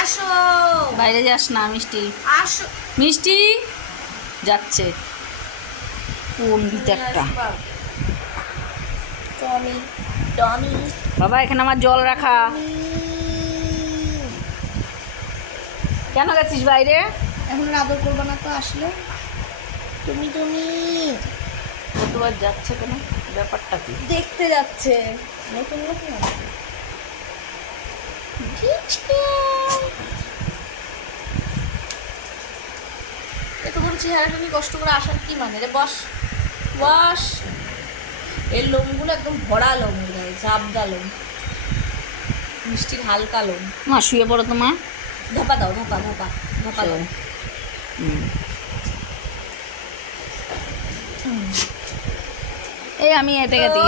আসো বাইরে যাস না মিষ্টি, আসো মিষ্টি যাচ্ছে কোন একটা। টমি টমি বাবা এখানে আমার জল রাখা, কেন গেছিস বাইরে? এখন আদর করবো না তো আসলে তুমি তুমি কতবার যাচ্ছে কেন, ব্যাপারটা কি? দেখতে যাচ্ছে নতুন লোক না এত বড় চেহারাটা নিয়ে কষ্ট করে আসার কি মানে রে? বস বস, এর লোমগুলো একদম ভরা লোম, চাপদা লোম, মিষ্টির হালকা লোম। মা শুয়ে পড়ো তো মা। ধাপা দাও, ধাপা ধাপা ধাপা দাও। এই আমি এতে গেছি।